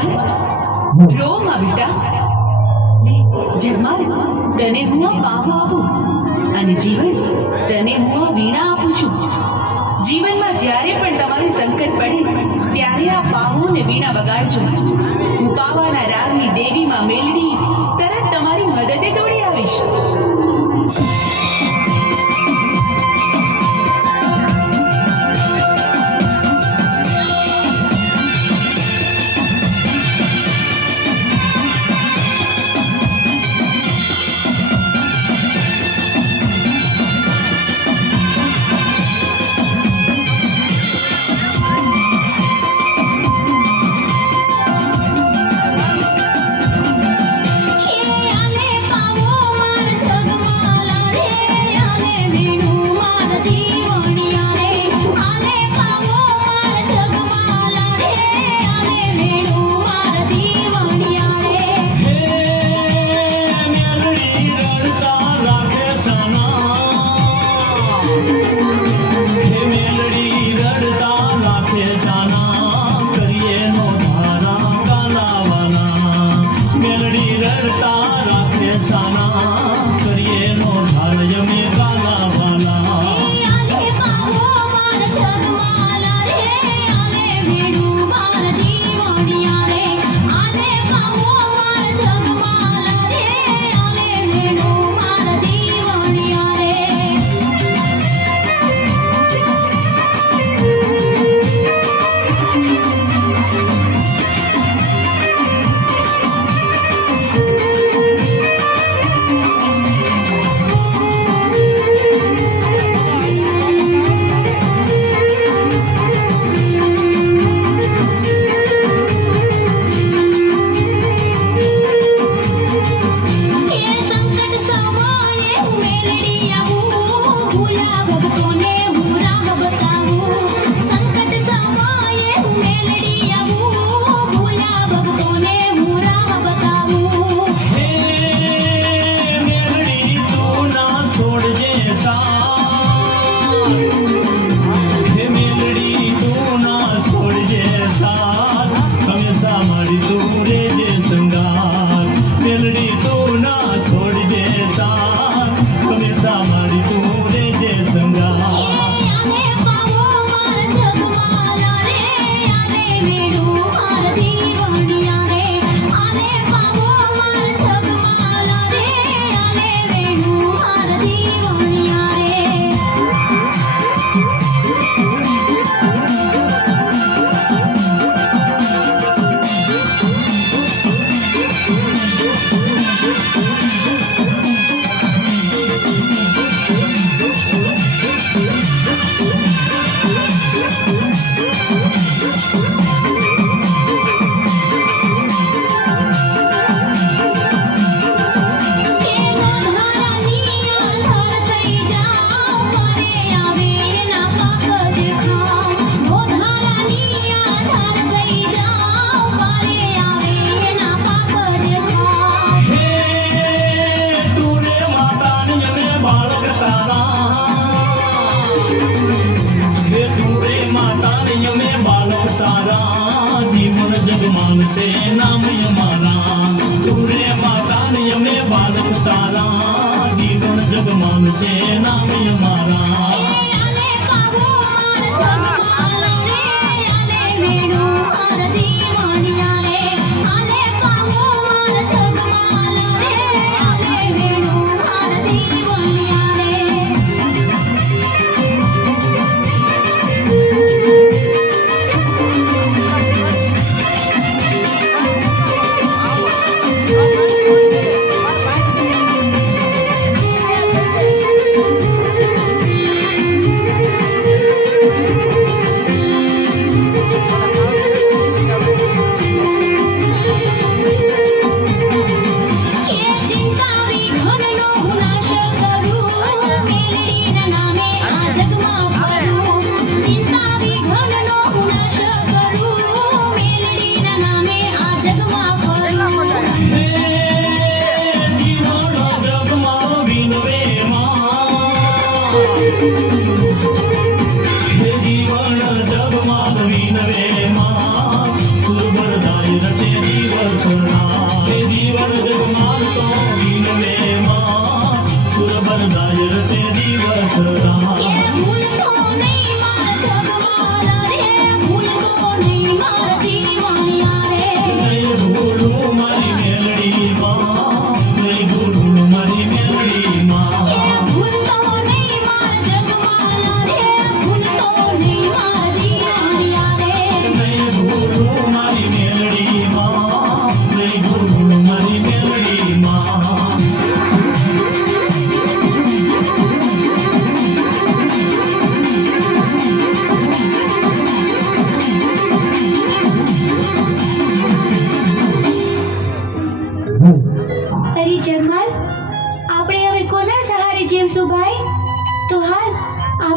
Jagmal row માં બેટા લે જગમાલ તને હું આ પાવો આપું અને જીવન તને હું આ વીણા આપું છું જીવનમાં જ્યારે પણ તમારે સંકટ પડે ત્યારે આ પાવો ને વીણા વગાડજો હું પાવાના રાગની દેવીમાં મેલડી તરત તમારી મદદે દોડી આવીશ से नाम हमारा तूरे माता ने हमें बालक तारा जीवन जगमान से नाम हमारा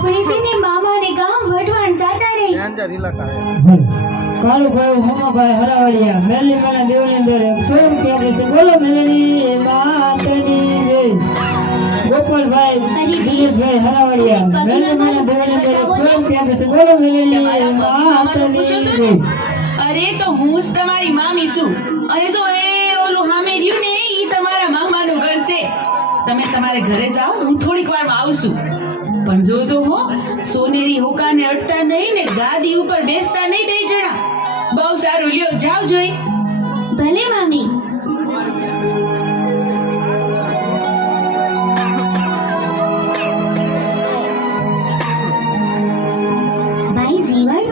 આપણે છે ને મામાને ગામ વઢવાણ જાતા રહી. કાળુભાઈ હોમાભાઈ હરાવળિયા મેલની માના દેવની અંદર 100 રૂપિયા દેશે. બોલો મેલની માતાની જય. ગોપાલભાઈ દિનેશભાઈ હરાવળિયા મેલની માના દેવની અંદર 100 રૂપિયા દેશે. બોલો મેલની માતાની જય. અરે તો હું જ તમારી મામી છું અને જો એ ઓલું હામે રહ્યું ને ઈ તમારા મામાનું ઘર છે. તમે તમારે ઘરે જાઓ, હું થોડીક વારમાં આવું છું. પણ જોજો હો, સોનેરી હોકાને અડતા નહીં ને ગાદી ઉપર બેસતા નહીં બે જણા. બહુ સારું, લ્યો જાઓ જોઈ. ભલે મામી. ભાઈ જીવન,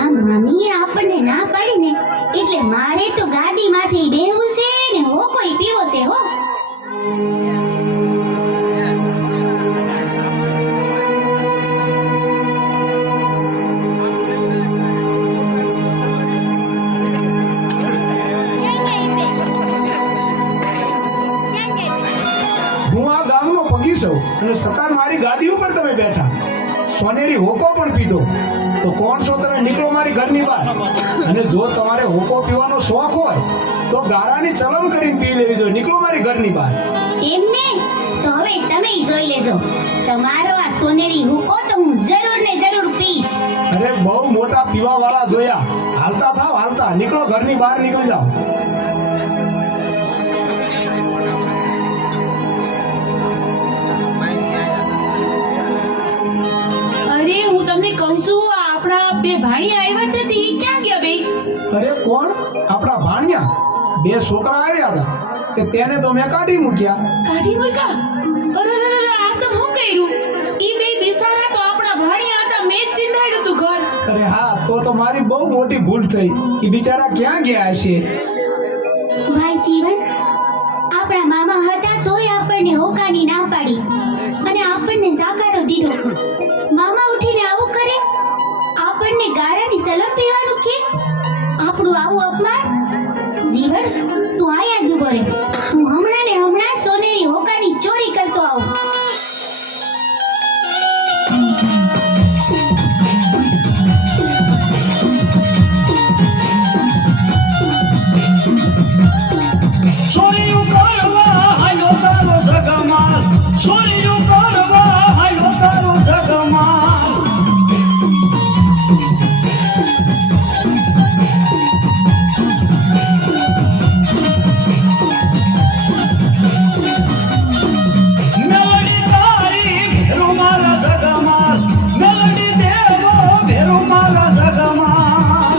આ મામીએ આપણને ના પાડી ને એટલે મારે તો ગાદીમાંથી બેહવું છે ને હોકોય પીવો છે હો. હું આ ગામનો પગી છું અને સતાર મારી ગાદી ઉપર તમે બેઠા સોનેરી હોકો પણ પીધો તો કોણ છો તમે? નીકળો મારી ઘરની બહાર. અને જો તમારે હોકો પીવાનો શોખ હોય તો ગારાની ચલમ કરીને પી લેવી જોઈએ. નીકળો મારી ઘરની બહાર. એમને તો હવે તમે જોઈ લેજો. તમારો આ સોનેરી હુકો તો હું જરૂર ને જરૂર પીશ. અરે બહુ મોટા પીવા વાળા જોયા. હાલતા થાવ, હાલતા નીકળો, ઘરની બહાર નીકળી જાઓ. અરે હું તમને કહું છું, આ આપણા બે ભાણિયા આવ્યા હતા તે ઈ ક્યાં ગયા બે? અરે કોણ? આપણા ભાણિયા. 2 છોકરા આવ્યા હતા કે તેને તો મેં કાઢી મૂક્યા. કાઢી મૂક્યા? અરે અરે, અરે, આ તો હું કર્યું? ઈ બે બિચારા તો આપણા ભાણિયા હતા, મેં જ સિંધાડ્યું તું ઘર. અરે હા, તો મારી બહુ મોટી ભૂલ થઈ. એ બિચારા ક્યાં ગયા હશે? ભાઈ જીવન, આપણા મામા હતા તોય આપણને હોકાની ના પાડી અને આપણને જાકારો દીધો. મામા ઉઠીને આવું કરે, આપણને ગારાની સલમ પીવાનું કે આપણું આવું અપમાન. જીવન, તું આયા જ ઉભો રહે. હું હમણાં ને હમણાં સોનેરી હોકાની ચોરી કરતો આવું. સોરીયું કરવા હાલો તારો સગમાલ, સોરીયું કરવા હાલો તારો સગમાલ. મેલડી તારી ભેરું મારા સગમાલ, મેલડી દેવો ભેરું મારા સગમાલ.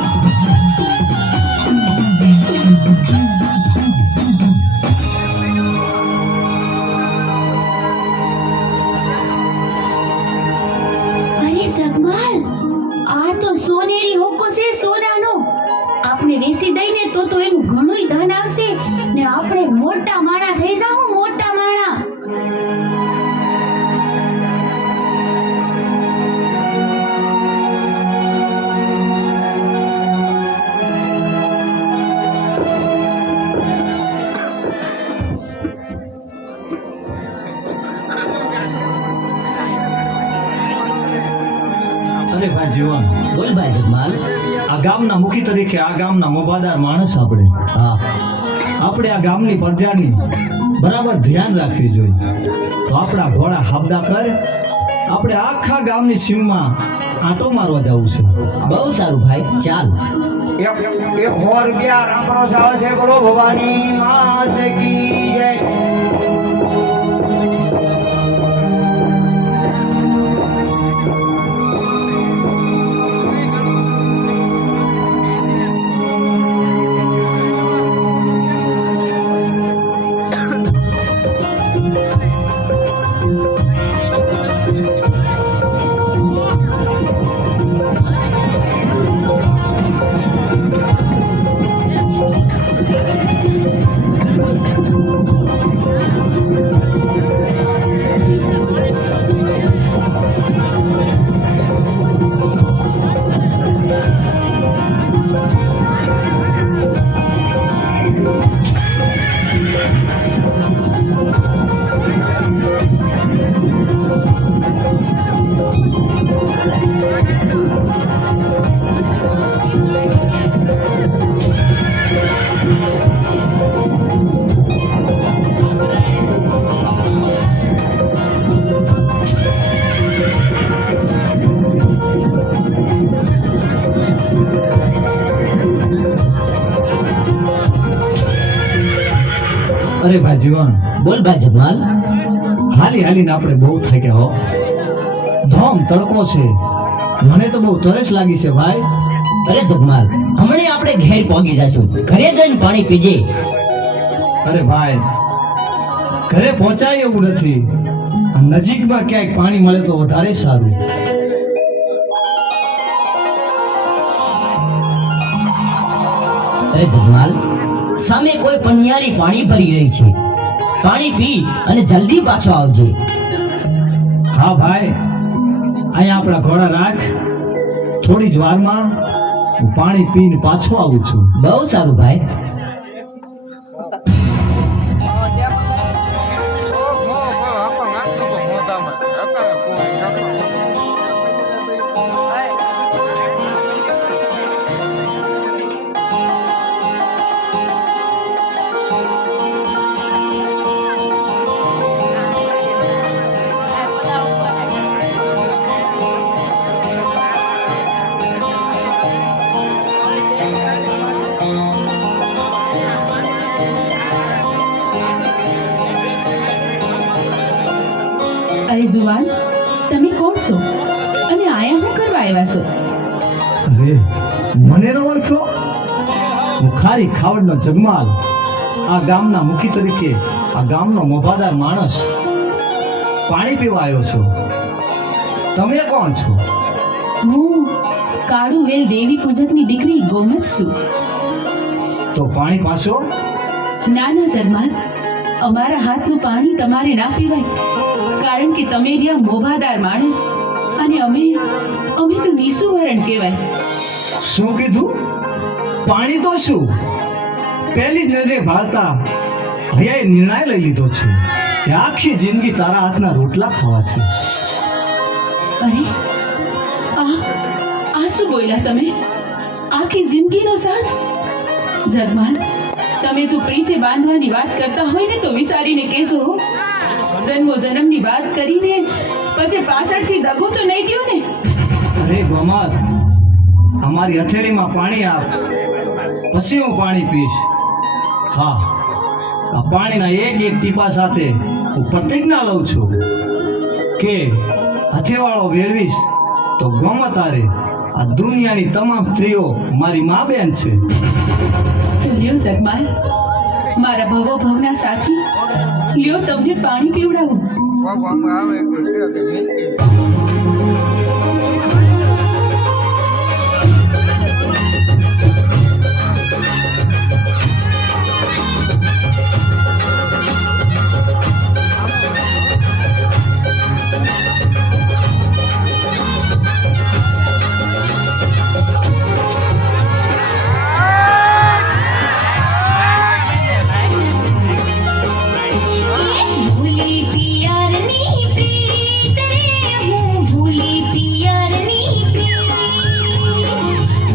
અરે સગમાલ, આ તો સોનેરી હોકો છે, સોનાનો. આપણે વેચી દઈને તો એનું ઘણું ધન આવશે ને આપણે મોટા માણા થઈ જાઉં, મોટા માણા. અરે ભાઈ જીવન, બોલ ભાઈ જગમાલ. આ ગામના મુખી તરીકે આ ગામના મોભાદાર માણસ આપણે હા, આપણે આ ગામની પ્રજાની બરાબર ધ્યાન રાખવી જોઈએ. તો આપણા ઘોડા હાબદા કર, આપણે આખા ગામની સીમમાં આંટો મારવા જવું છે. બહુ સારું ભાઈ, ચાલ. એક હોર ગયા રામરો સાવ છે. બોલો ભવાની માત કી જય. અરે ભાઈ જીવન, બોલ ભાઈ જગમાલ. હાલી હાલીને આપણે બહુ થાક્યા હો. ધોમ તડકો છે, મને તો બહુ તરસ લાગી છે ભાઈ. અરે જગમાલ, હમણે આપણે ઘેર પહોંચી જશું. ઘરે જઈને પાણી પીજે. અરે ભાઈ, ઘરે પહોંચાય એવું નથી. આ નજીકમાં ક્યાંક પાણી મળે તો વધારે સારું. અરે જગમાલ, સામે કોઈ પનિયારી પાણી ભરી રહી છે. પાણી પી અને જલ્દી પાછો આવજે. હા ભાઈ, અહીંયા આપણા ઘોડા રાખ. થોડી જ વારમાં હું પાણી પીને પાછો આવું છું. બહુ સારું ભાઈ. અરે જુવાન, તમે કોણ છો અને આયા શું કરવા આવ્યા છો? અરે મને ન ઓળખ્યો? હું ખારી ખાવડનો જગમાલ, આ ગામના મુખી તરીકે આ ગામનો મોભાદાર માણસ. પાણી પીવા આવ્યો છું. તમે કોણ છો? હું કાળુવેલ દેવી પૂજકની દીકરી ગોમત છું. તો પાણી પાછો? ના ના જગમાલ, અમારા હાથનું પાણી તમારે ના પીવાય, કારણ કે તમે રહ્યા મોભાદાર માણસ અને અમે તો નિસુવરણ કહેવાય. શું કીધું? પાણી તો શું? પહેલી જ નજરે ભાળતા હૈયાએ નિર્ણય લઈ લીધો છે કે આખી જિંદગી તારા હાથના રોટલા ખાવા છે. અરે આ શું બોલ્યા તમે? આખી જિંદગીનો સાથ? જગમાલ, તમે જો પ્રીતે બાંધવાની વાત કરતા હોય ને તો વિચારીને કહેજો. જન્મો જન્મની વાત કરીને પછી પાછળથી દગો તો નહીં દ્યો ને. અરે ગોમત, અમારી હથેળીમાં પાણી આપ, પછી હું પાણી પીશ. હા, આ પાણીના એક એક ટીપા સાથે હું પ્રતિજ્ઞા લઉં છું કે હથેવાળો વેળવીશ તો ગોમતારે આ દુનિયાની તમામ સ્ત્રીઓ મારી મા બેન છે. તો લ્યો જગમાલ, મારા ભવો ભવના સાથી, લ્યો તમને પાણી પીવડાવું. ભૂલી પિયરની પ્રીત રે, હું ભૂલી પિયરની પ્રીત.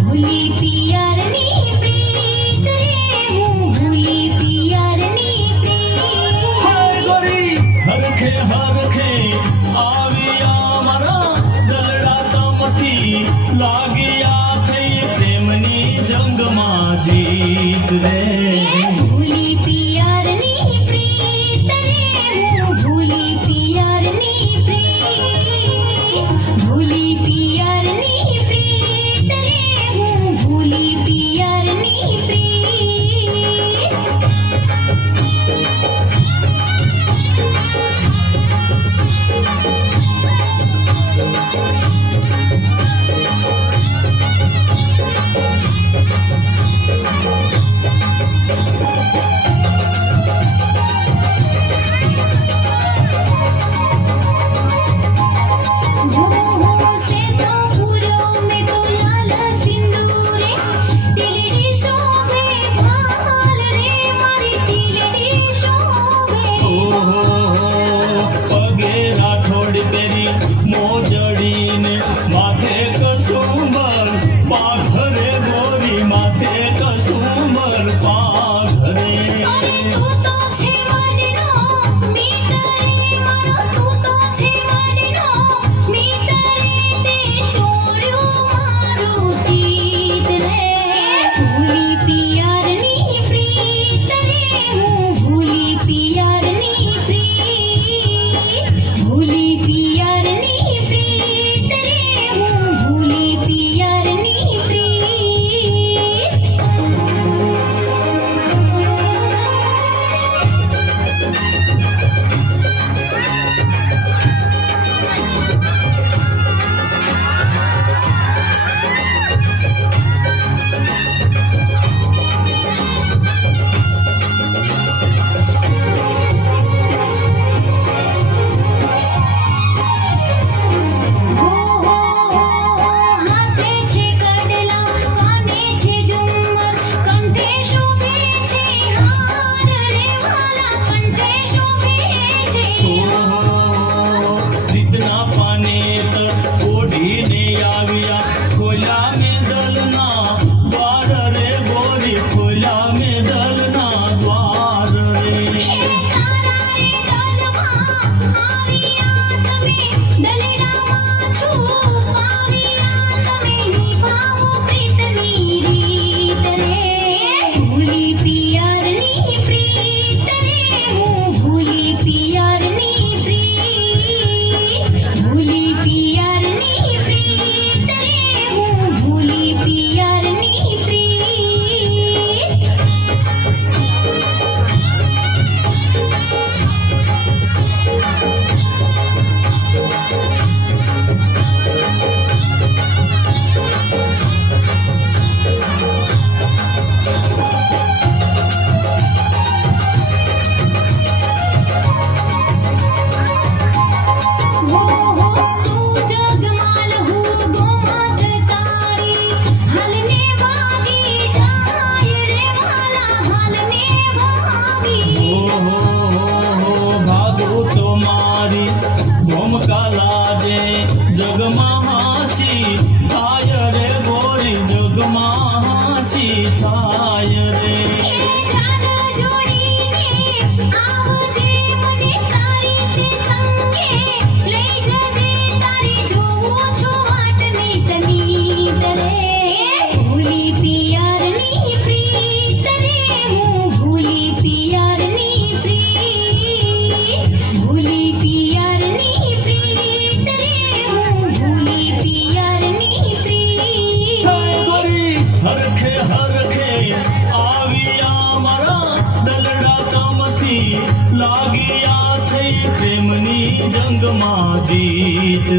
ભૂલી પિયરની પ્રીત રે, હું ભૂલી પિયરની પ્રીત. હાય ગોરી હરખે હરખે આવ્યા મારા દલડા તમથી લાગ્યા થઈ પ્રેમની જંગમાં જીત રે. ભૂલી પિયરની પ્રીત રે, હું ભૂલી પિયરની પ્રીત. ભૂલી પિયરની પ્રીત રે, હું ભૂલી પિયરની પ્રીત.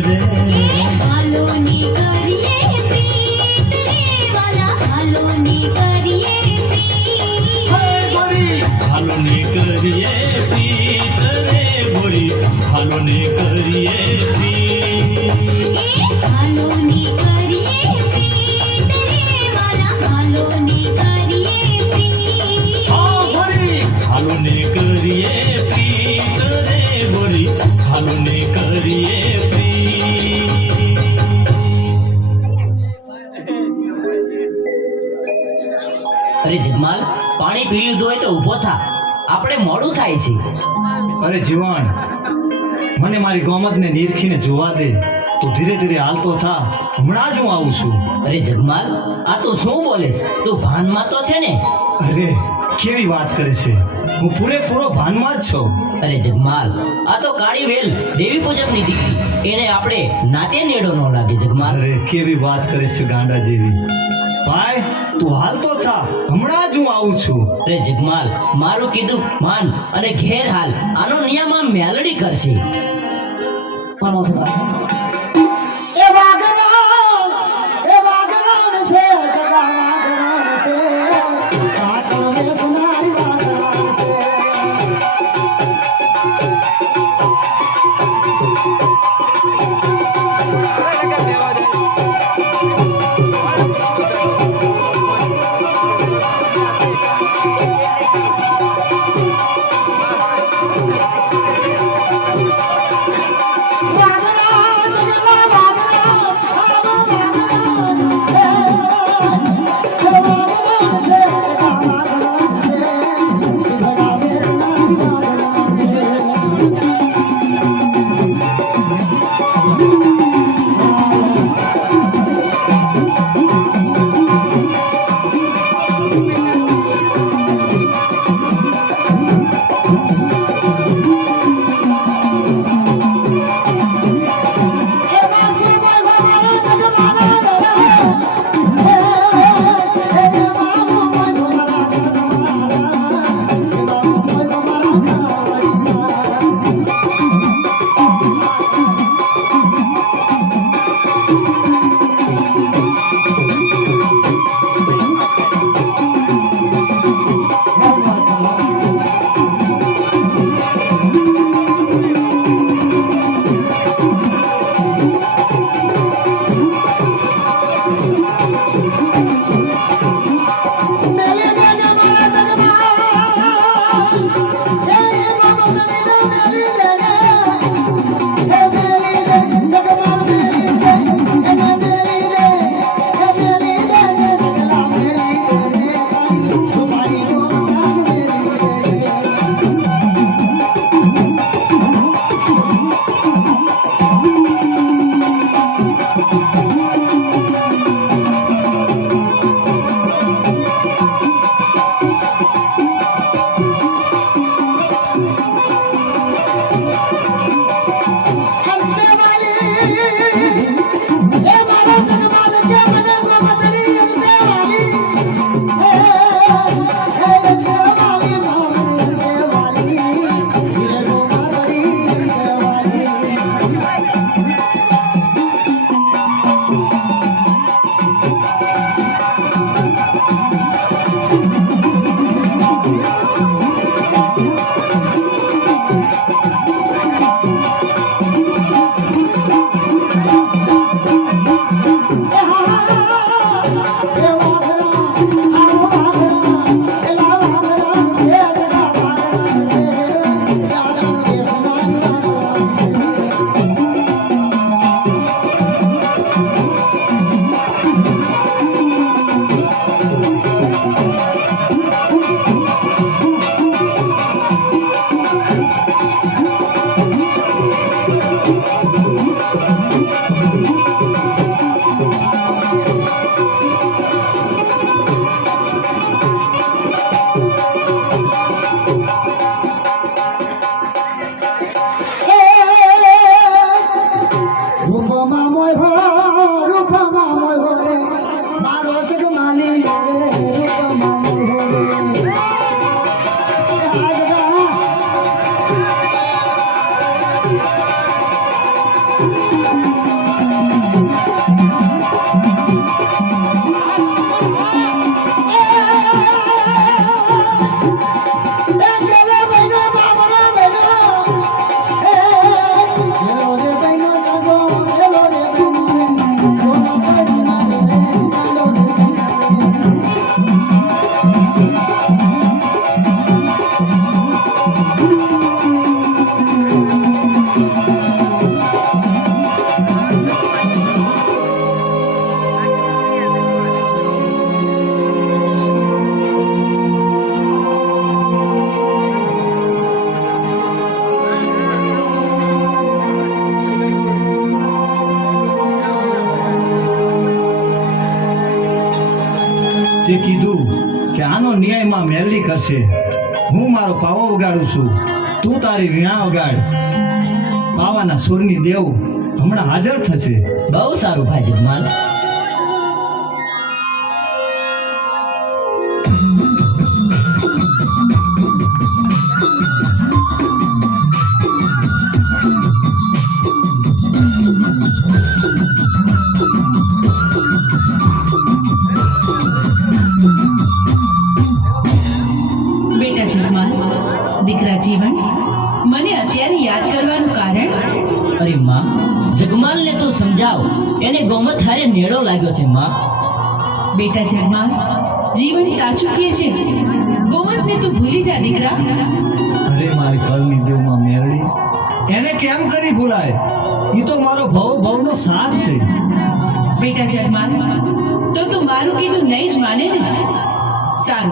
રે હાલો ને કરીએ પ્રીત રે વાલા હાલો ને કરીએ પ્રીત હાલો ને કરીએ પ્રીત રે ગોરી હાલો ને કરીએ પ્રીત હાલો ને કરીએ પ્રીત રે વાલા હાલો ને કરીએ પ્રીત હા ગોરી હાલો ને કરીએ પ્રીત રે ગોરી હાલો ને કરીએ પ્રીત અરે જગમાલ પાણી પી લીધું હોય તો ઊભો થા, આપણે મોડું થાય છે. અરે જીવણ, મને મારી ગોમતને નીરખીને જોવા દે. તું ધીરે ધીરે હાલતો થા, હમણાં જ હું આવું છું. અરે જગમાલ, આ તું શું બોલે છે? તું ભાનમાં તો છે ને? અરે કેવી વાત કરે છે, હું પૂરેપૂરો ભાનમાં જ છું. અરે જગમાલ, આ તો કાળી વેલ દેવી પૂજકની દીકરી, એને આપણે નાતે નેડો ન લાગે. જગમાલ અરે કેવી વાત કરે છે ગાંડા જેવી. ભાઈ તું હાલતો થા, હમણાં જ હું આવું છું. અરે જગમાલ, મારું કીધું માન અને ઘેર હાલ. આનો નિયમ આમ મેલડી કરશે. એ વાગરાન છે જગા વાગરાન છે આટલો વેસ મારી વાગરાન છે ન્યાયમાં મેલડી કરશે. હું મારો પાવો વગાડું છું, તું તારી વીણા વગાડ. પાવાના સુરની દેવ હમણાં હાજર થશે. બહુ સારું ભાઈ જગમાલ. બેટા જગમાલ, દીકરા જીવન, મને અત્યારે યાદ કરવાનું કારણ? અરે માં, જગમાલને તું સમજાવ, એને ગોમત હારે નેડો લાગ્યો છે માં. બેટા જગમાલ, જીવન સાચું કહે છે. ગોમતને તું ભૂલી જા દીકરા. અરે મારી કળની દેવમાં મેરડી, એને કેમ કરી ભૂલાય? એ તો મારો ભવનો સાથ છે. બેટા જગમાલ, તો તું મારું કીધું નહીં જ માને ને? સારું,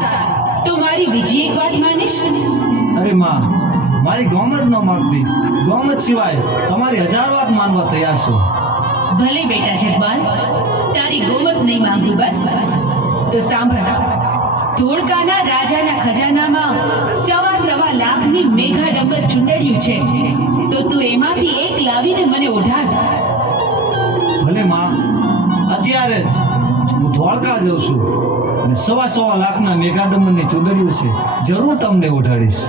તો મારી બીજી એક વાત માનીશ? અરે માં, મારી ગોમત ન માગતી. ગોમત સિવાય તમારી 1000 વાત માનવા તૈયાર છું. ભલે બેટા જગમાલ, તારી ગોમત નહીં માંગુ બસ. તો સાંભળ, ધોળકાના રાજાના ખજાનામાં સવા લાખની મેઘાડંબર ચૂંદડિયું છે. તો તું એમાંથી એક લાવીને મને ઓઢાડ. ભલે માં, અત્યારે જ હું ધોળકા જાઉં છું અને સવા લાખના મેઘાડંબરની ચૂંદડીઓ છે, જરૂર તમને ઓઢાડીશ.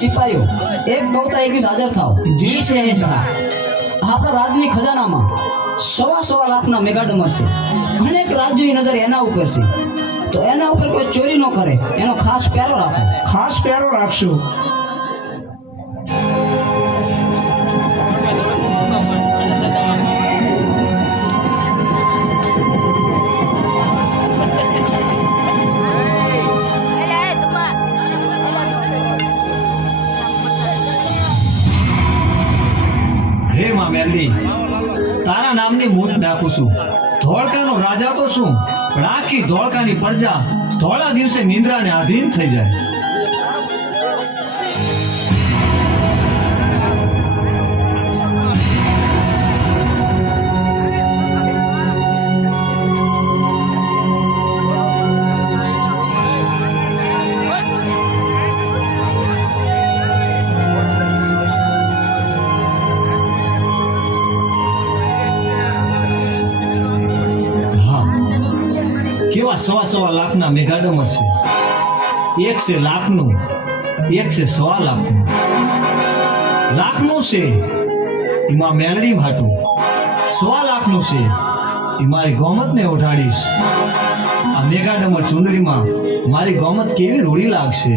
સિપાહીઓ, એક કવતા 21 હાજર થાવ. જી શહેનશાહ. આપણા રાજની ખજાનામાં સવા લાખના મેઘાડંબર છે. અનેક રાજ્યોની નજર એના ઉપર છે. તો એના ઉપર કોઈ ચોરી ન કરે એનો ખાસ પહેરો રાખો. ખાસ પહેરો રાખશું. હે માં મેરડી, તારા નામની મૂઠ નાખું છું. ધોળકાનો રાજા તો શું, પણ આખી ધોળકાની પ્રજા ધોળા દિવસે નિંદ્રાને આધીન થઈ જાય. કેવા સવા લાખના મેઘાડંબર છે. એક છે લાખનું, એક છે 1.25 લાખનું. લાખનું છે એમાં મેલડી માટું, 1.25 લાખનું છે એ મારી ગોમતને ઓઢાડીશ. આ મેઘાડંબર ચુંદડીમાં મારી ગોમત કેવી રૂડી લાગશે.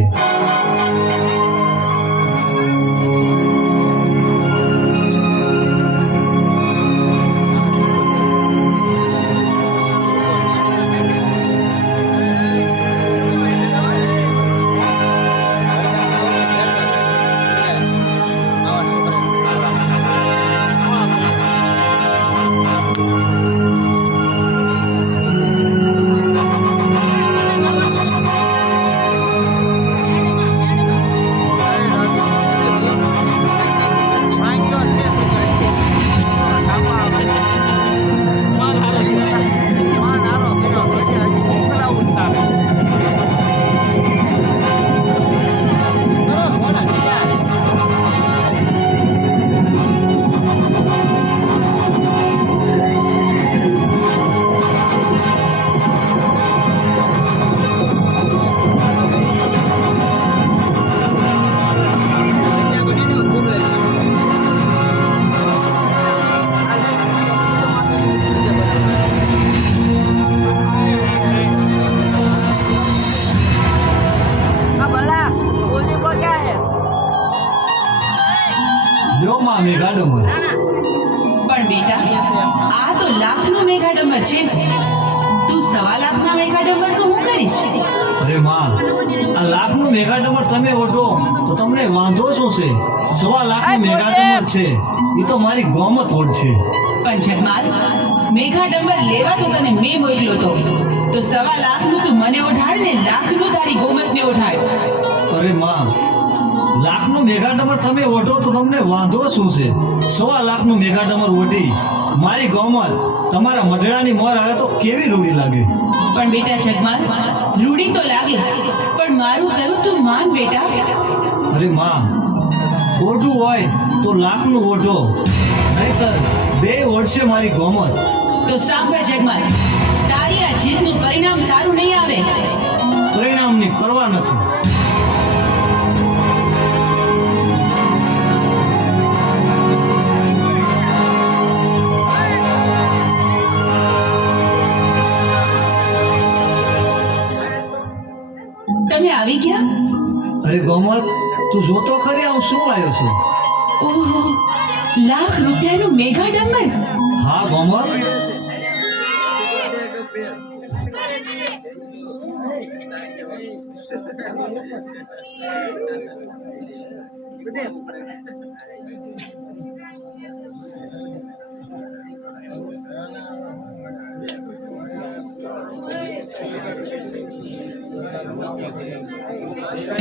મેઘાડમર. પણ બેટા આ તો લાખનું મેઘાડંબર છે. તું 1.5 લાખના મેઘાડંબરનું હું કરીશ? અરે માં, આ લાખનું મેઘાડમર તમે ઓઢો તો તમને વાંધો શું છે? 1.25 લાખનું મેઘાડમર છે એ તો મારી ગોમત ઓઢશે. પણ જગમાલ, મેઘાડંબર લેવા તો તને મેં મોકલ્યો તો 1.25 લાખનું તું મને ઓઢાડ ને લાખનું તારી ગોમતને ઓઢાડ. અરે માં, લાખનું મેઘાડમર તમે ઓઢો તો તમને વાંધો શું છે? 1.25 લાખનું મેઘાડમર ઓઢી મારી ગોમત તમારા મઢડાની મોર આવે તો કેવી રૂડી લાગે? પણ બેટા જગમાલ, રૂડી તો લાગે, પણ મારું કહ્યું તું માન બેટા. અરે માં, ઓઢું હોય તો લાખનું ઓઢો, નહીતર બે ઓઢશે મારી ગોમત. તો સાંભળ જગમાલ, તારી આ જીતનું પરિણામ સારું નહીં આવે. પરિણામની પરવા નથી. તમે આવી ગયા? અરે ગોમત, તું જોતો ખરી હું શું લાવ્યો છું? ઓહો, લાખ રૂપિયાનું મેઘાડંબર. હા ગોમત,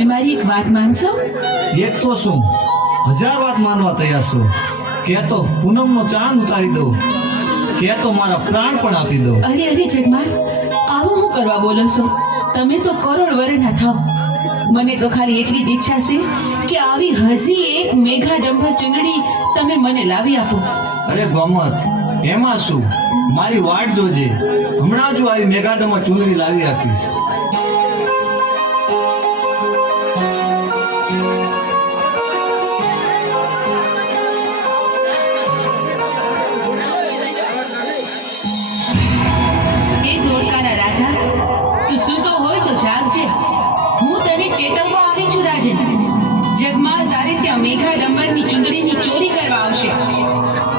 મારી એક વાત માનશો? એક તો શું 1000 વાત માનવા તૈયાર છું. કે તો પૂનમનો ચાંદ ઉતારી દઉં, કે તો મારા પ્રાણ પણ આપી દઉં. અરે અરે જગમાલ, આવું હું કરવા બોલો છો? તમે તો કરોડ વરના થાવ. મને તો ખાલી એટલી જ ઈચ્છા છે કે આવી હજી એક મેઘાડંબર ચૂંદડી તમે મને લાવી આપો. અરે ગોમત, એમાં શું? મારી વાટ જોજે, હમણાં જ આવી મેઘાડમર ચુંદડી લાવી આપીશ. એ ધોળકાના રાજા, તું સૂતો હોય તો જાગજે. હું તને ચેતવવા આવી છું રાજન. જગમાલ તારે ત્યાં મેઘાડંબરની ચૂંદડીની ચોરી કરવા આવશે.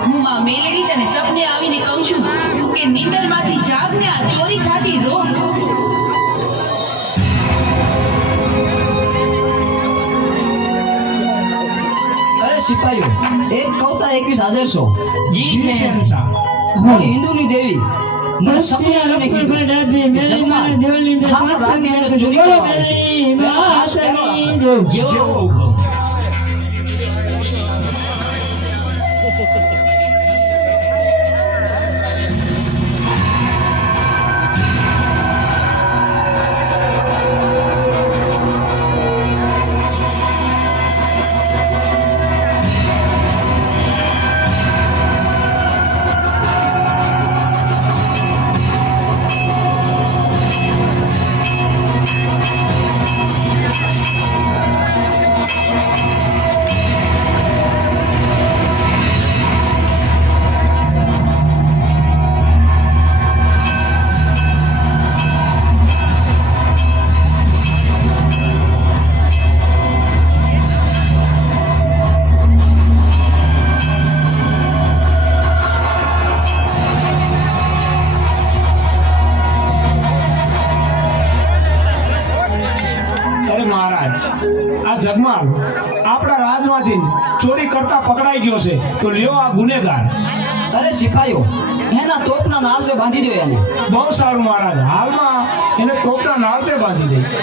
હું માં મેલડી તને સપને આવીને કહું છું કે નીંદરમાંથી જાગને આ ચોરી થતી રોક. અરે સિપાહીઓ, એક કવતા 21 હાજર છો. જી સાહેબ. હું હિન્દુની દેવી મને સપને આવીને કીધું કે જગમાલ આપણા રાજની અંદર ચોરી કરવા આવશે. આ પહેરો રાખો. જેવો હુકમ. અરે મહારાજ, આ જગમાલ આપણા રાજમાંથી ચોરી કરતા પકડાઈ ગયો છે, તો લ્યો આ ગુનેગાર. અરે સિપાહીઓ, એના તોપના નાળસે બાંધી દો એને. બહુ સારું મહારાજ, હાલમાં એને તોપના નાળસે બાંધી દઈશ.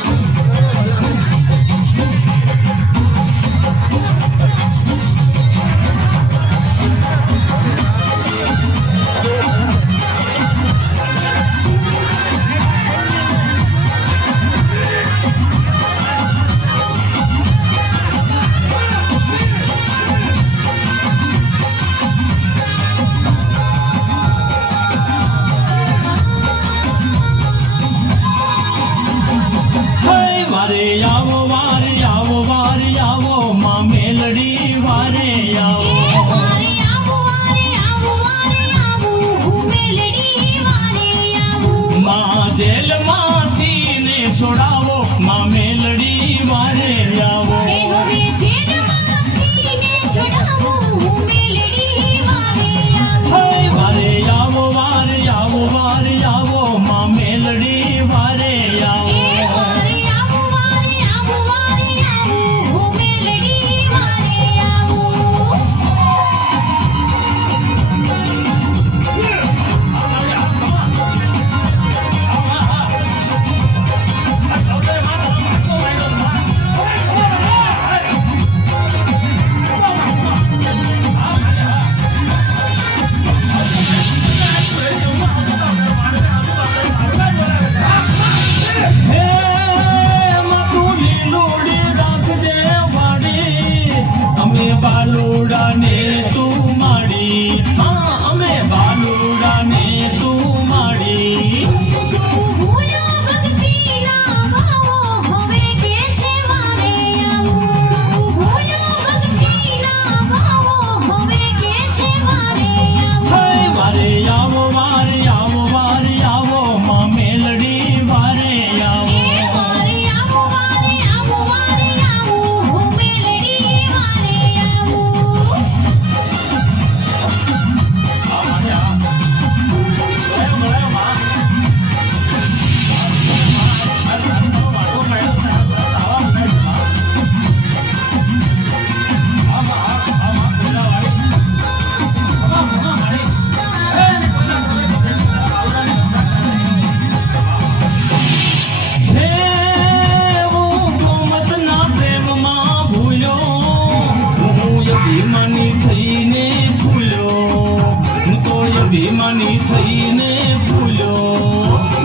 થઈને ભૂલ્યો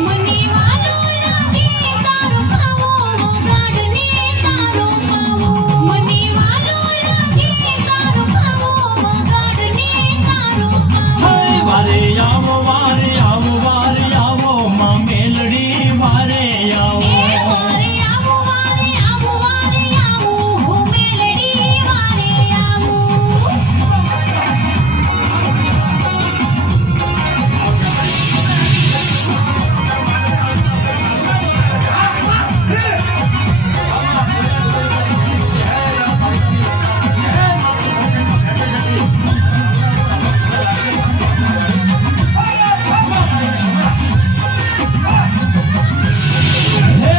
મને વાલો લાગે તારો પાવો વગાડને તારો પાવો મને વાલો લાગે તારો પાવો વગાડને તારો પાવો હાય વારે આવો માં મેલડી વારે આવો એ વારે આવો હો મેલડી વારે આવો હે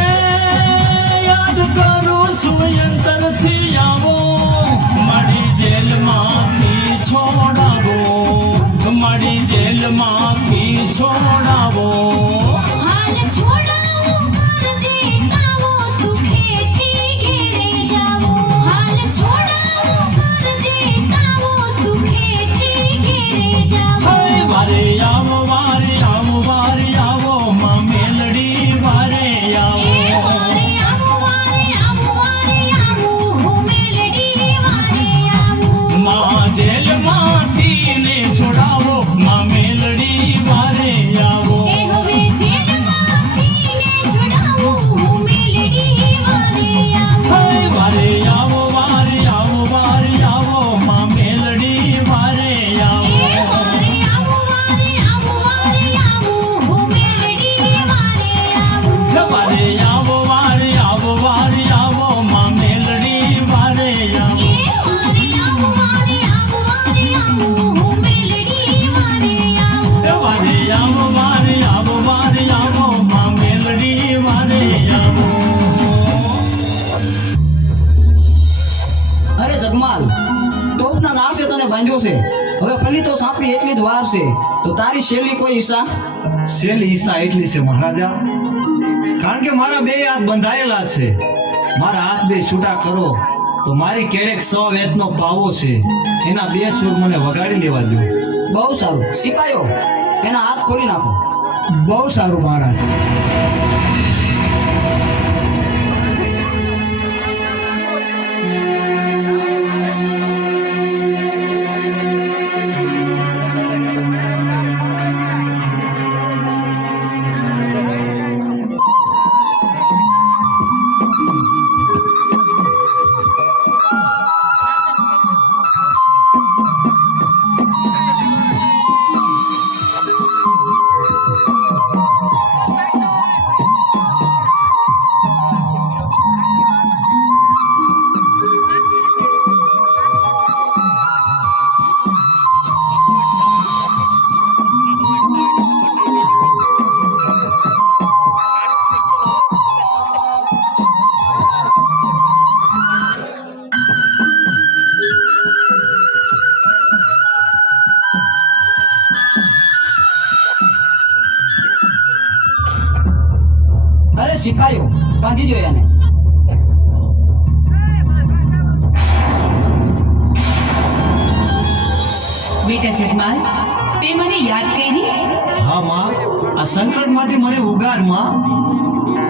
યાદ કરું છું અંતરથી આવો મારી જેલમાંથી છોડાવો મારી જેલમાંથી છોડાવો હાલ છોડાવો કરજે તાવો સુખેથી ઘેરે જાવો હાલ છોડાવો કરજે તાવો સુખેથી ઘેરે જાવો હાય વારે આવો માં મેલડી વારે એ આવો વારે આવો હો મેલડી વારે આવો માં જેલમાંથી ને છોડાવો માં મેલડી વારે આવો એ હવે જેલમાંથી ને છોડાવો હો મેલડી વારે આવો હાય વારે આવો માં મેલડી વારે એ આવો વારે આવો હો મેલડી વારે આવો વારે આવો માં મેલડી વારે આવો એ વારે આવો હો મેલડી વારે આવો વારે આવો માં મેલડી વારે આવો અરે જગમાલ તોપના નાશે તને બાંધ્યો છે હવે પેલી તો સાંપડી એટલી જ વાર છે તો તારી શેલી કોઈ ઈશા શેલી ઈસા એટલી છે મહારાજા કારણ કે મારા બે હાથ બંધાયેલા છે મારા હાથ બે છૂટા કરો તો મારી કેડેક 100 વેદનો પાવો છે એના બે સુર મને વગાડી લેવા દો બહુ સારું સિપાઈઓ એના હાથ ખોલી નાખો બહુ સારું મહારાજ અરે સિપાઈઓ બાંધી દો એને બેટા જગમાલ તે મને યાદ કરી હા માં આ સંકટમાંથી મને ઉગાર માં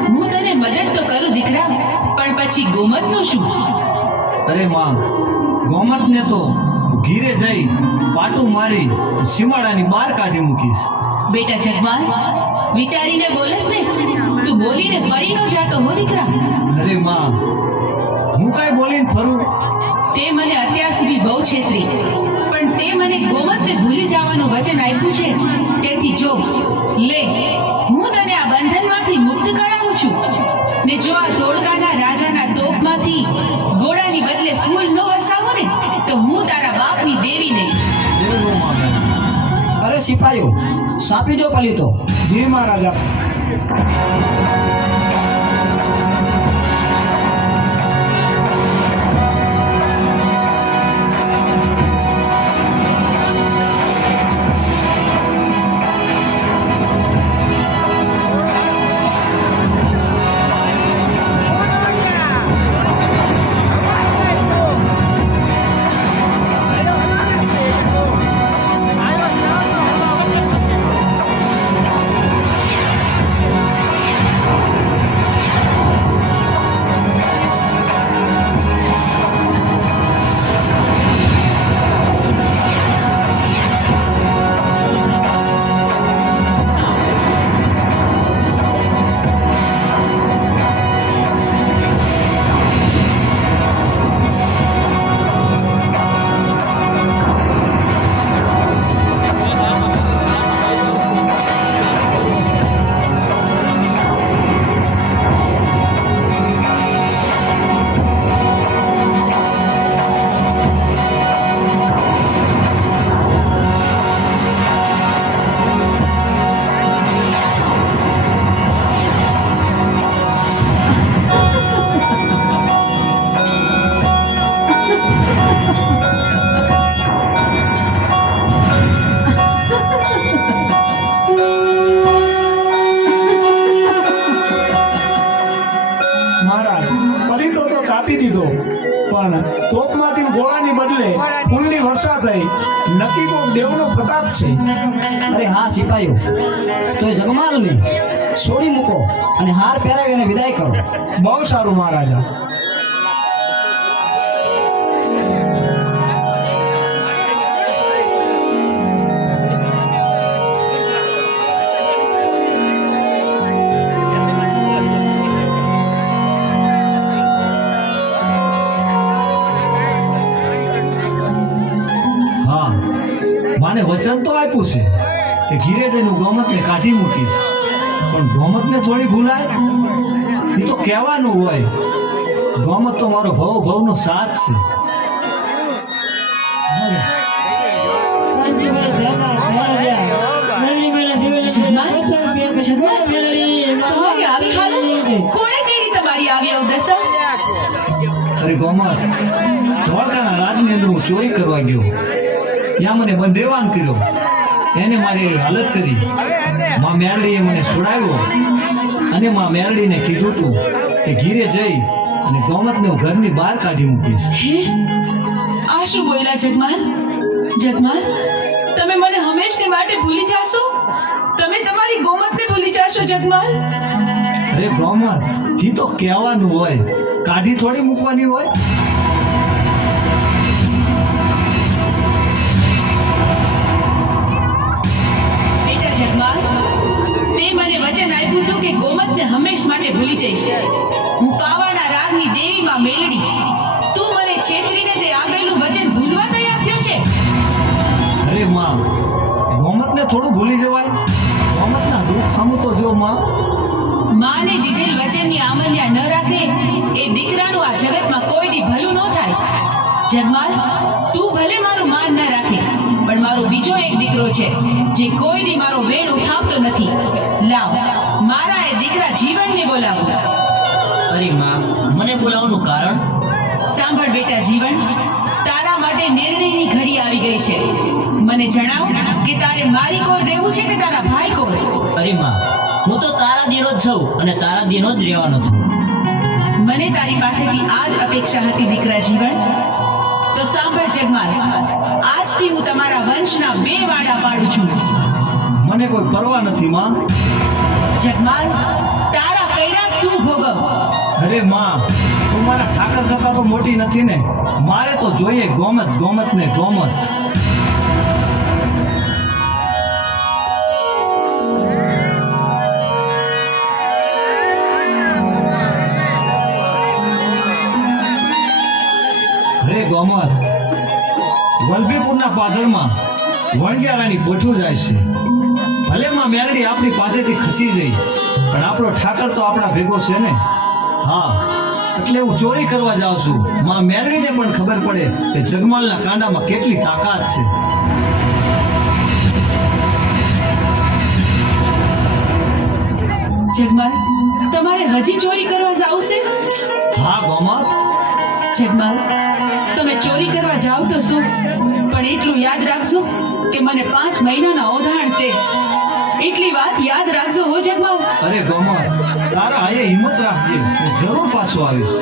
હું તને મદદ તો કરું દીકરા પણ પછી ગોમતનું શું અરે માં ગોમતને તો ઘીરે જઈ પાટું મારી સીમાડાની બહાર કાઢી મૂકીશ બેટા જગમાલ વિચારીને બોલસ ને તું બોલીને ફરી ન જાતો હો દીકરા અરે માં હું કાંઈ બોલીને ફરું તે મને અત્યાર સુધી બહુ છેતરી પણ તે મને ગોમતને ભૂલી જવાનું વચન આપ્યું છે તેથી જો લે હું તને આ બંધનમાંથી મુક્ત કરાવું છું ને જો આ ધોળકાના રાજાના તોપમાંથી ઘોડાની બદલે ફૂલ ન વરસાવો ને તો હું તારા બાપની દેવી નહીં જય ગો માં અરે સિપાઈઓ સાપી દો પલી તો જી મહારાજા કાપી દીધો, પણ તોપમાંથી ગોળાની બદલે ફૂલની વર્ષા થઈ. નક્કી કોક દેવનો પ્રતાપ છે. અરે હા સિપાહીઓ, તો એ જગમાલને છોડી મૂકો અને હાર પહેરાવીને વિદાય કરો. બહુ સારું મહારાજા. હા, માને વચન તો આપ્યું છે કે ઘીરે જઈને હું ગોમતને કાઢી મૂકીશ, પણ ગોમતને થોડી ભૂલાય? એ તો કહેવાનું હોય. ગોમત તો મારો ભવનો સાથ છે. તમારી આવી હાલત કોણે કરી? તમારી આવી અવદશા? અરે ગોમત, ધોળકાના રાજની અંદર હું ચોરી કરવા ગયો, ત્યાં મને બંધેવાન કર્યો, એને મારી એવી હાલત કરી. માં મેરડીએ મને છોડાવ્યો અને માં મેરડીને કીધું તું કે ઘીરે જઈ અને ગોમતને હું ઘરની બહાર કાઢી મૂકીશ. હે, આ શું બોલ્યા જગમાલ? જગમાલ, તમે મને હંમેશને માટે ભૂલી જાશો? તમે તમારી ગોમતને ભૂલી જાશો જગમાલ? અરે ગોમત, એ તો કહેવાનું હોય, કાઢી થોડી મૂકવાની હોય. બેટા જગમાલ, તે મને વચન આપ્યું હતું કે ગોમતને હંમેશ માટે ભૂલી જઈશ. હું પાવાના રાગની દેવીમાં મેલડી. તું મને છેતરીને તે આપેલું વચન ભૂલવા તૈયાર થયો છે? અરે માં, ગોમતને થોડું ભૂલી જવાય? ગોમતના રૂપ સામું તો જો માં. માને દીધેલ વચનની આમલ્યા ન રાખે એ દીકરાનું આ જગતમાં કોઈ દી ભલું ન થાય. જગમાલ, તું ભલે મારું માન ન રાખે, પણ મારો બીજો એક દીકરો છે જે કોઈ દી મારો વેણ ઉઠાવતો નથી. લાવ, મારા એ દીકરા જીવનને બોલાવો. અરે માં, મને બોલાવવાનું કારણ? સાંભળ બેટા જીવન, તારા માટે નિર્ણયની ઘડી આવી ગઈ છે. મને જણાવ કે તારે મારી કોર રહેવું છે કે તારા ભાઈ કોર? અરે માં, હું તો તારા દીનો જ છું અને તારા દીનો જ રહેવાનો છું. મને તારી પાસેથી આ જ અપેક્ષા હતી દીકરા જીવન. તો સાંભળ જગમાલ, આજથી હું તમારા વંશના 2 વાડા પાડું છું. મને કોઈ પરવા નથી માં. જગમાલ, તારા પૈડા તું ભોગવ. અરે માં, તું મારા ઠાકર કરતા તો મોટી નથી ને. મારે તો જોઈએ ગોમત, ગોમત ને ગોમત. અરે ગોમત, વલભીપુરના પાદરમાં વણજારાની પોઠું જાય છે. ભલે માં મેરડી આપણી પાસેથી ખસી ગઈ, પણ આપણો ઠાકર તો આપણા ભેગો છે ને. હા, એટલે હું ચોરી કરવા જાઉં છું. માં મેરડીને પણ ખબર પડે કે જગમાલના કાંડામાં કેટલી તાકાત છે. જગમાલ, તમારે હજી ચોરી કરવા જાવ છે? હા ગોમત. જગમાલ, તમે ચોરી કરવા જાવ તો શું, પણ એટલું યાદ રાખજો કે મને 5 મહિનાના ઓધાણ છે. એટલી વાત યાદ રાખજો હો જગમાલ. અરે ગોમત, તારા આયે હિંમત રાખજે, હું જરૂર પાછો આવીશ.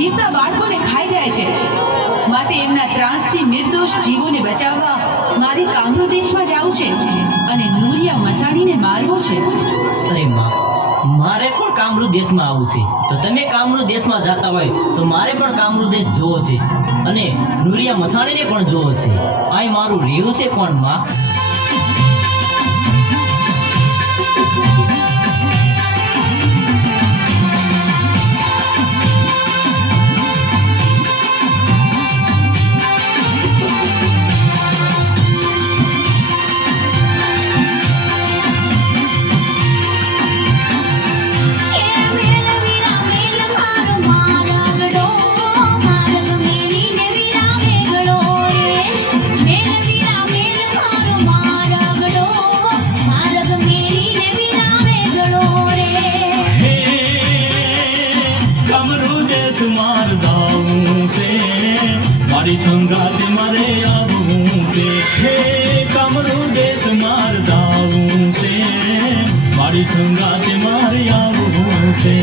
જીવતા બાળકોને ખાઈ જાય છે. માટે એમના ત્રાસથી નિર્દોષ જીવોને બચાવવા મારે કામરૂ દેશમાં જવું છે અને નૂરિયા મસાણીને મારવો છે. અરે માં, મારે પણ કામરૂ દેશમાં આવવું છે. તો તમે કામરૂ દેશમાં જતા હોય તો મારે પણ કામરૂ દેશ જોવો છે અને નુરિયા મસાણીને પણ જોવો છે. આ મારું રહેવું છે કોણ માં? માર જાવું છે, મારી સંગાતે મારે આવવું છે. હે કામરૂ દેશ માર જાવું છે, મારી સંગાતે મારે આવવું છે.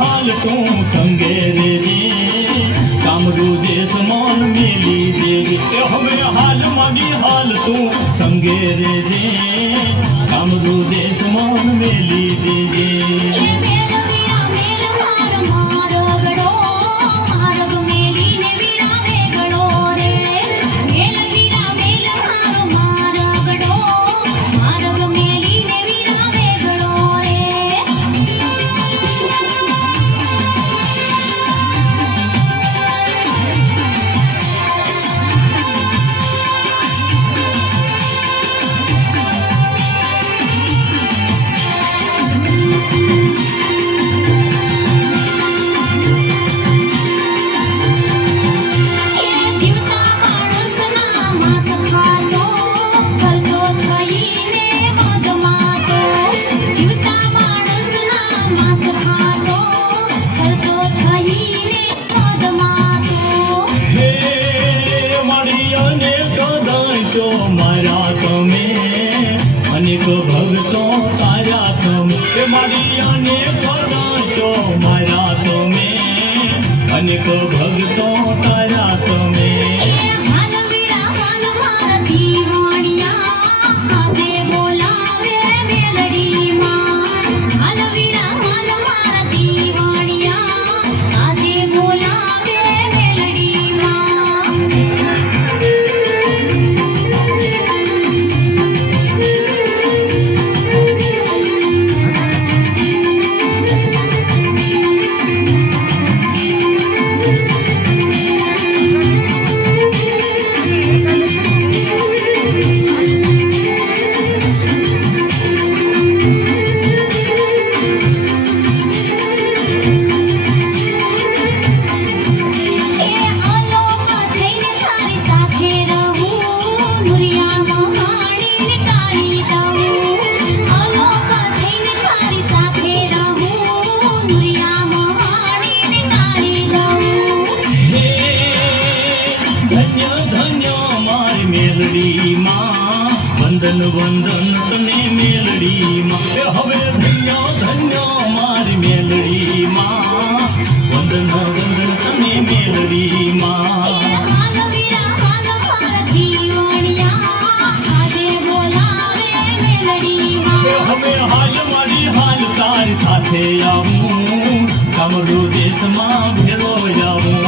હાલ તું સંગે રેજે, કામરૂ દેશ મોન મેલી દેજે. હવે હાલ મારી હાલ તું સંગે રેજે, કામરૂ દેશ મોન મેલી દેજે. અનેક ભક્તો તારા તમે મારી અનેક ભક્તો મારા તમે, અનેક ભક્તો તારા તમે. વંદન વંદન તને મેલડીમાં. હવે ધન્ય ધન્ય મારી મેલડીમાં, વંદન વંદન તને મેલડીમાં. હવે હાલ મારી હાલ તારી સાથે આવું, કામરૂ દેશમાં ભેરો આવું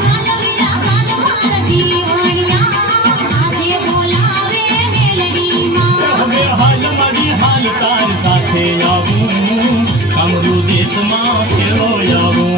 હાલ વીરા હાલ મારા જીવણિયા આજે બોલાવે મેલડીમાં હવે હાલ મારી હાલ તાર સાથે આવું કામરૂ દેશમાં ફેરો આવું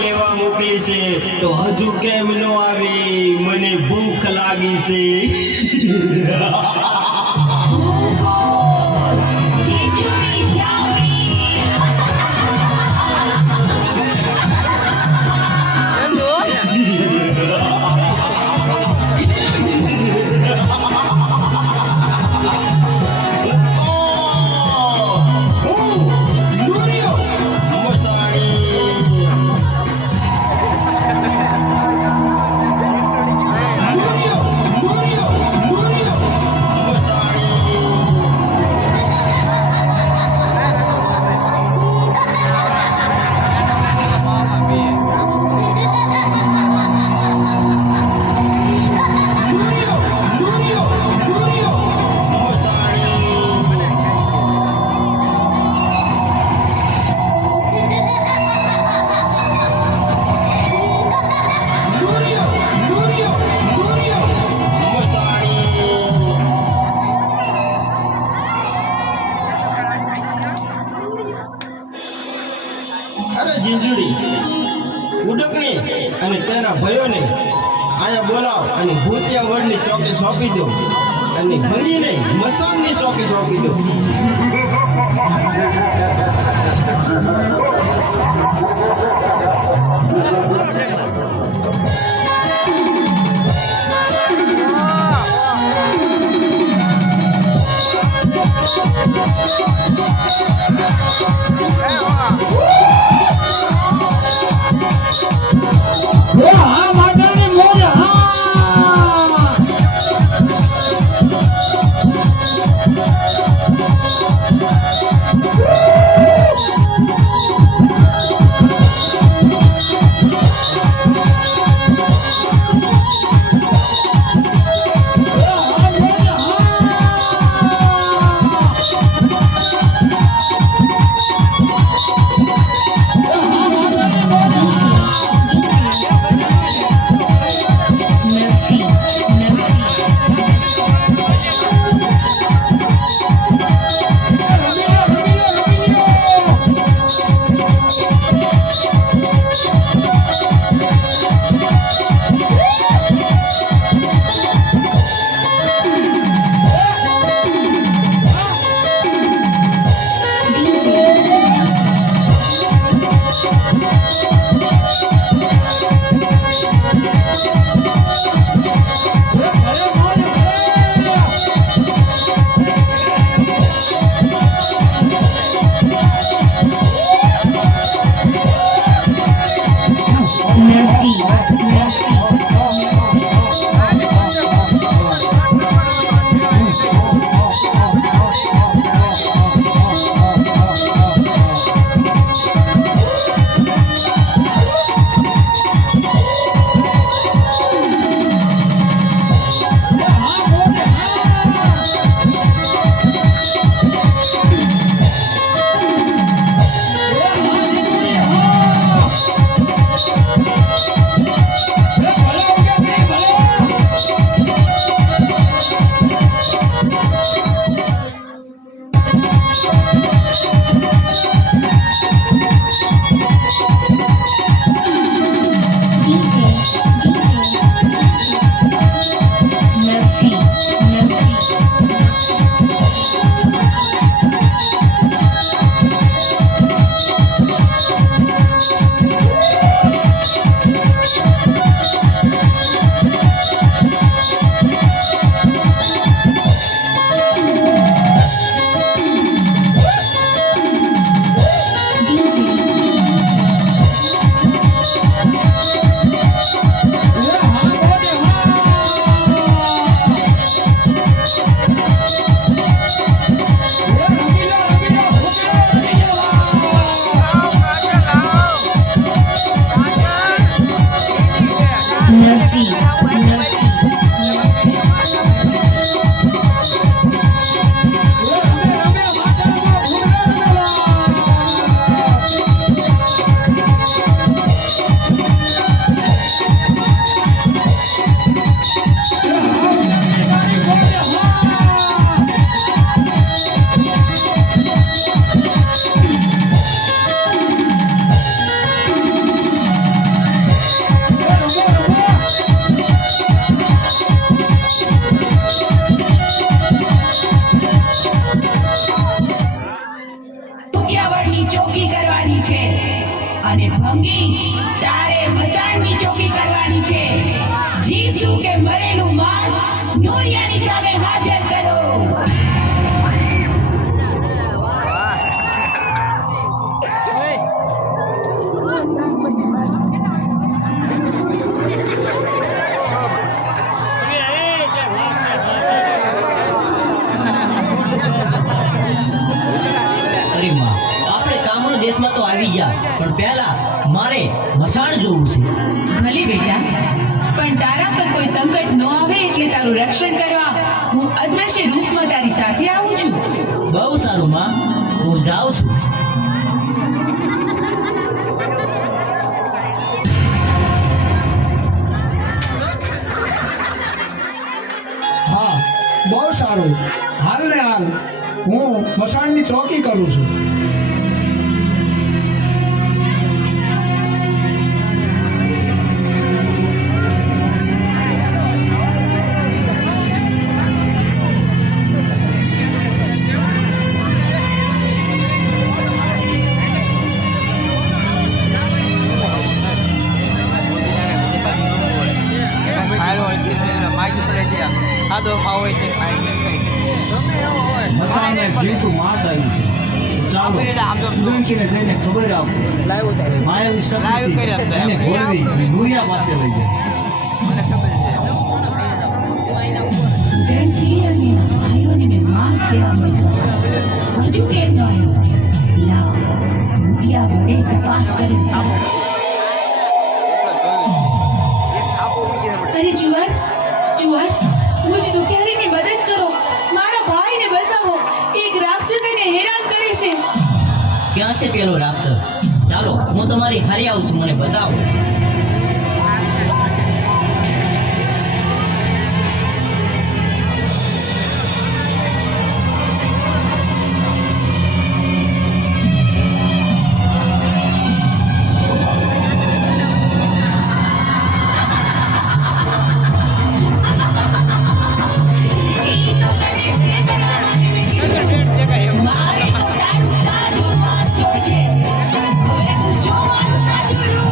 લેવા મોકલી છે તો હજુ કેમ નો આવી મને ભૂખ લાગી છે જીજુડી જાવડી અરે જીંજુડી ઉડકણી અને તેના ભયોને આયા બોલાવ અને ભૂતિયા વડની ચોકે સોંપી દો અને ભંગીને મસાણની ચોકે સોંપી દો અને ભંગી તારે મસાણની ચોકી કરવાની છે. જીવતું કે મરેલું માંસ નૂરિયાની સામે હાજર કરો. અરે માં, આપણે કામરૂ દેશમાં તો આવી જા, પણ પહેલા મારે મસાણ જોવું છે. ભલે બેટા, પણ તારા પર કોઈ સંકટ ન આવે એટલે તારું રક્ષણ કરવા હું અદ્રશ્ય રૂપમાં તારી સાથે આવું છું. બહુ સારું માં, હું જાઉં છું. હા, બહુ સારું. હાલ ને હાલ હું મસાણની ચોકી કરું છું. મસાણને જીવતું માંસ આવ્યું છે. ચાલો ડુંકીને જઈને ખબર આપો. માયાવી શક્તિ એને ભોળવી અને નુરિયા પાસે લઈ જાય. ધનથી અને ભાઈઓને મેં માંસ લેવા મોકલ્યો. હજુ કેમ ન આવ્યો? લાવ, રૂપિયા વડે તપાસ કરી. અરે જુવાર, જુવાર, મુજ દુખિયારીની મદદ કરો. મારા ભાઈને બચાવો. એક રાક્ષસ એને હેરાન કરે છે. ક્યાં છે પેલો રાક્ષસ? ચાલો, હું તમારી હારી આવું છું, મને બતાવો. મારે તો તારું તાજું માંસ જોઈ છે. હવે હું જોવાનું ના છોડું.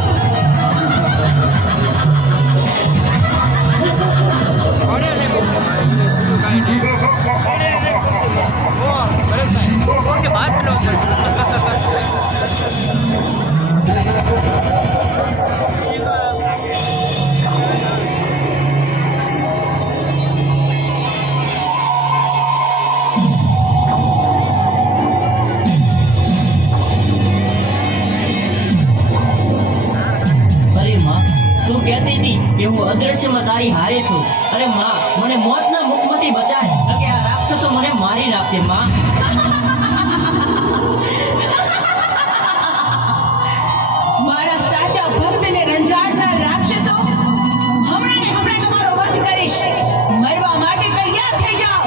અરે માં, તું કહેતી હતી કે હું અદ્રશ્યમાં તારી હારે છું. અરે માં, મને મોતના મુખમાંથી બચાય, નકે આ રાક્ષસો મને મારી નાખશે માં. મારા સાચા ભક્તને રંજાડનાર રાક્ષસો હમણાં ને હમણાં તમારો વધ કરીશ. મરવા માટે તૈયાર થઈ જાઓ.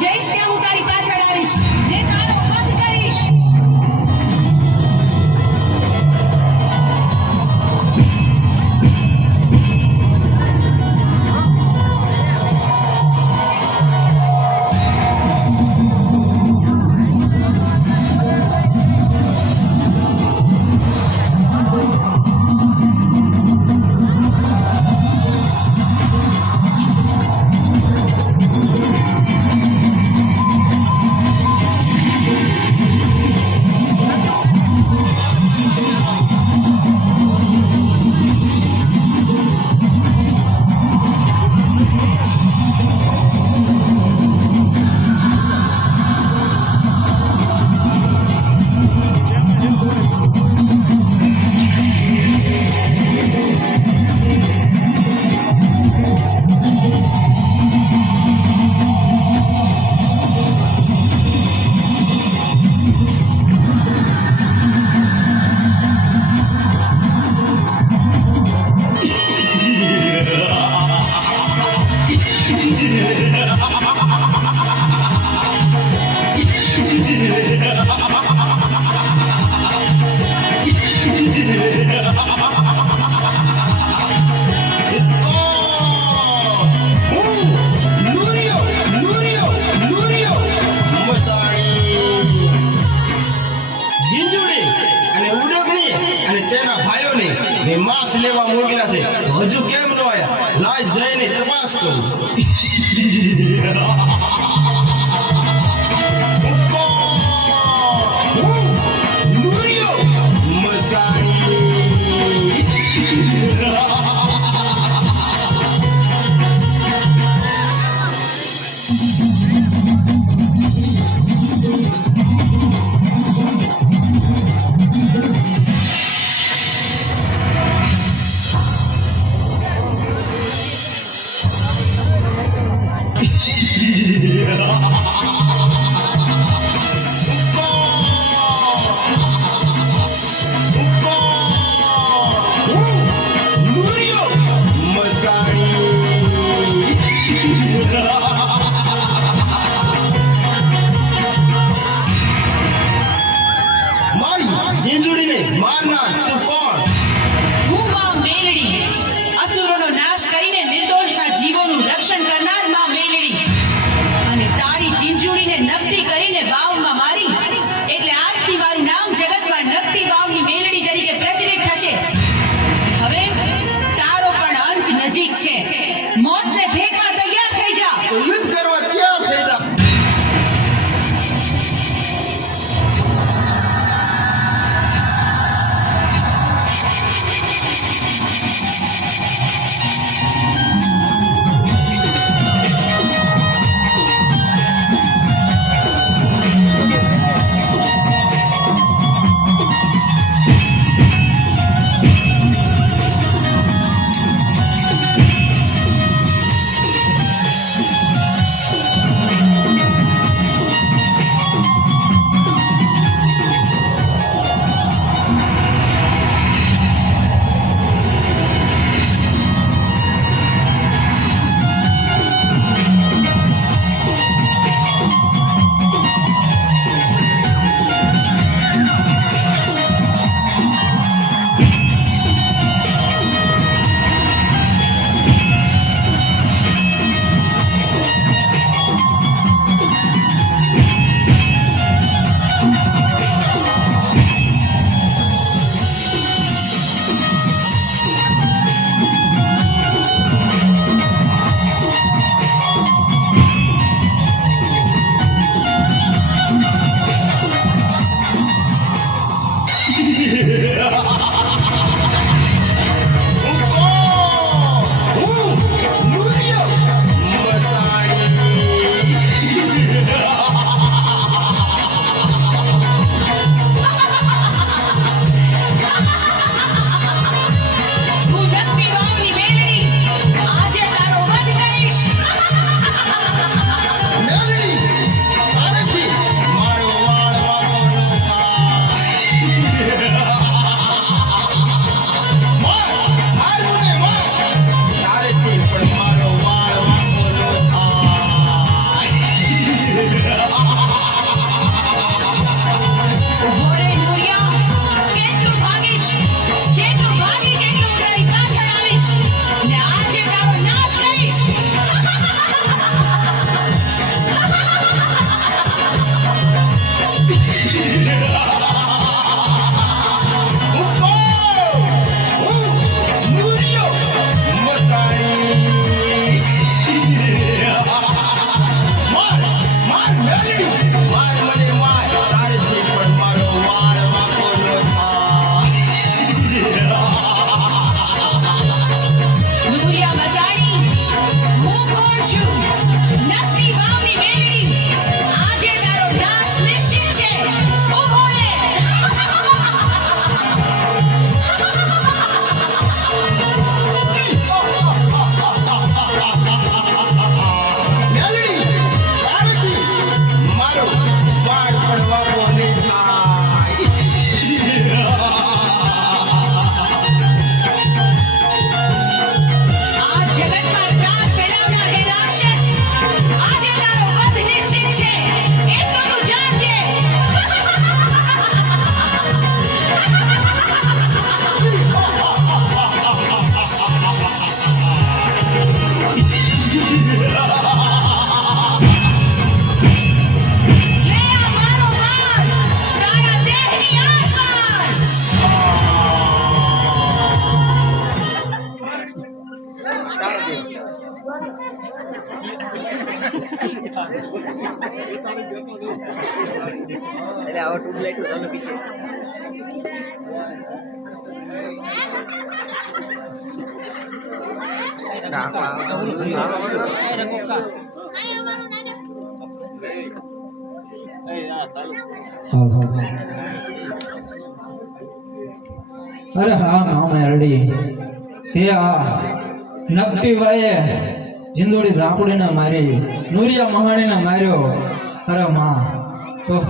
જઈશ ત્યાં હું તારી પાછળ આવીશ ને તારો વધ કરીશ. મેં માંસ લેવા મોકલ્યા છે હજુ કેમ ન આયા લાજ જઈને તપાસ કરું. હું માં મેલડી, અસુરોનો નાશ કરીને નિર્દોષના જીવોનું રક્ષણ કરનાર માં મેલડી, અને તારી અરે હા ના મેરડી તે આ નકટી વાયે જીંદોડી ઝાપડીને મારી નુરિયા મહાણીને માર્યો અરે માં ઓહ,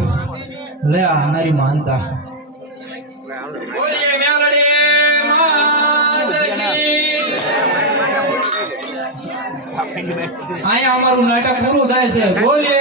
લે આ મારી માનતા અહીંયા અમારું નાટક પૂરું થાય છે બોલીએ